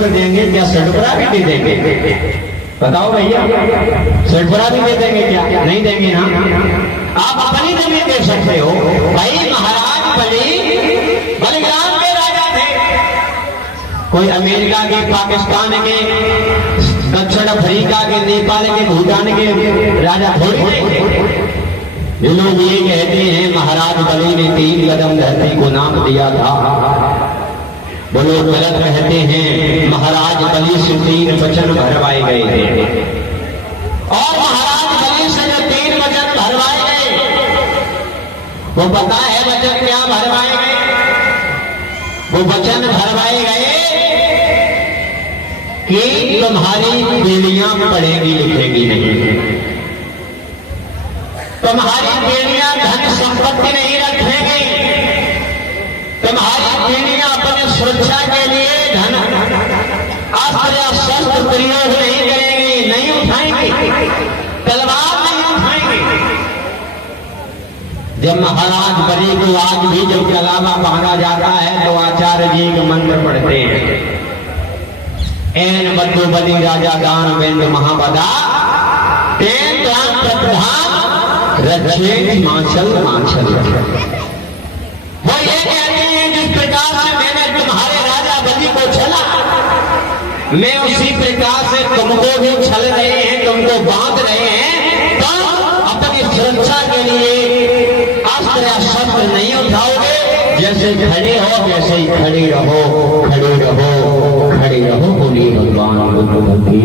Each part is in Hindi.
छोड़ देंगे क्या सटपुरा भी दे देंगे? बताओ भैया, सटपुरा भी दे देंगे क्या? नहीं देंगे ना। आप अपनी जमीन दे सकते हो भाई। महाराज बलिग्राम के राजा थे। कोई अमेरिका के, पाकिस्तान के, दक्षिण अफ्रीका के, नेपाल के, भूटान के राजा थोड़ी थे। जो लोग ये कहते हैं महाराज बलि ने 3 कदम धरती को नाप दिया था, वो लोग गलत कहते हैं। महाराज बलि से 3 वचन भरवाए गए थे, और महाराज बलि से जो 3 वचन भरवाए गए, वो पता है वचन क्या भरवाए गए? वो वचन भरवाए गए कि तुम्हारी पीढ़ियां पढ़ेगी लिखेगी नहीं, तुम्हारी पीढ़ियां धन संपत्ति नहीं रखेंगी, तुम्हारी पीढ़ियां अपने सुरक्षा के लिए धन अस्त्र शस्त्र प्रयोग नहीं करेंगी, नहीं उठाएंगी, तलवार नहीं उठाएंगी। जब महाराज बलि को आज भी जब कलावा बांधा जाता है तो आचार्य जी का मंत्र पढ़ते हैं। एन बद्दो बलि राजा दान वेंद्र महाबदा तेन दान प्रधान रक्षे मांसल मांसल। वो ये कहते हैं जिस प्रकार से मैंने तुम्हारे राजा बलि को छला, मैं उसी प्रकार से तुमको भी छल रहे हैं, तुमको बांध रहे हैं। तुम अपनी सुरक्षा के लिए अस्त्र या शस्त्र नहीं उठाओगे। जैसे खड़े हो वैसे ही खड़े रहो, खड़े रहो, खड़े रहो। बोलिए भगवान बुद्ध की।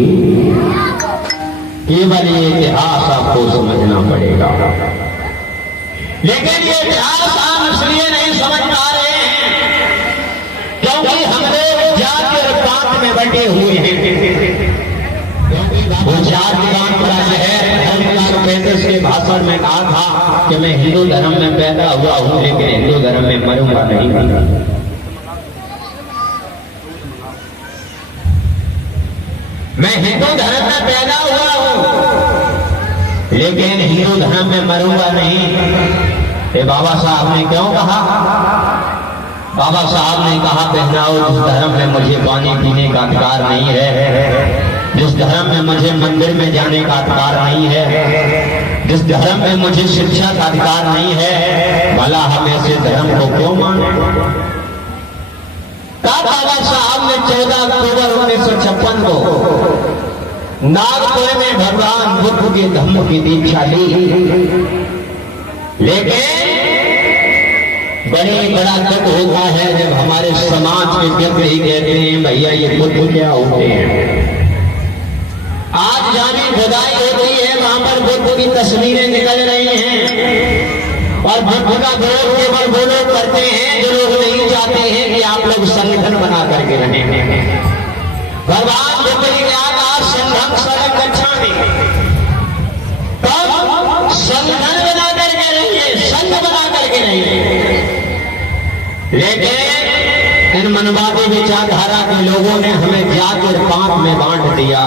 केवल ये इतिहास आपको समझना पड़ेगा, लेकिन ये इतिहास आप इसलिए नहीं समझ पा रहे हैं क्योंकि हम लोग जाति और पात में बटे हुए हैं। वो जाति पात का है। 1935 के भाषण में कहा था कि मैं हिंदू धर्म में पैदा हुआ हूं, लेकिन हिंदू धर्म में मरूंगा नहीं। मैं हिंदू धर्म में पैदा हुआ हूं, लेकिन हिंदू धर्म में मरूंगा नहीं। ये बाबा साहब ने क्यों कहा? बाबा साहब ने कहा बहनाओ, जिस धर्म में मुझे पानी पीने का अधिकार नहीं है, जिस धर्म में मुझे मंदिर में जाने का अधिकार नहीं है, जिस धर्म में मुझे शिक्षा का अधिकार नहीं है, भला हम ऐसे धर्म को क्यों माने? बाबा साहब ने 14 अक्टूबर 1956 को नागपुर में भगवान बुद्ध के धम्म की दीक्षा ली। लेकिन बड़ा दुख होता है जब हमारे समाज के व्यक्ति ही कहते हैं भैया ये बुद्ध क्या होते हैं। आज जहां भी खुदाई होती है वहां पर बुद्ध की तस्वीरें निकल रही हैं, और बुद्ध का विरोध केवल वो लोग करते हैं जो लोग नहीं चाहते हैं कि आप लोग संगठन बना करके रहें। भगवान बुद्ध ने क्या कहा? संघं शरणं गच्छामि। तब संगठन बना करके रहिए, संघ बना करके रहिए। लेकिन इन मनवादी विचारधारा के लोगों ने हमें जाति और पात में बांट दिया,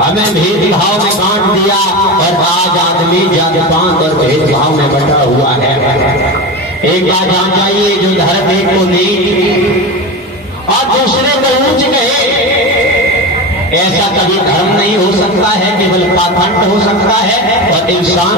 हमें भेदभाव में बांट दिया, और आज आदमी जाति पात और भेदभाव में बटा हुआ है। एक बात जान जाइए, जो धर्म एक को नीच और दूसरे को ऊंच कहे, ऐसा कभी धर्म नहीं हो सकता है, केवल पाखंड हो सकता है। और इंसान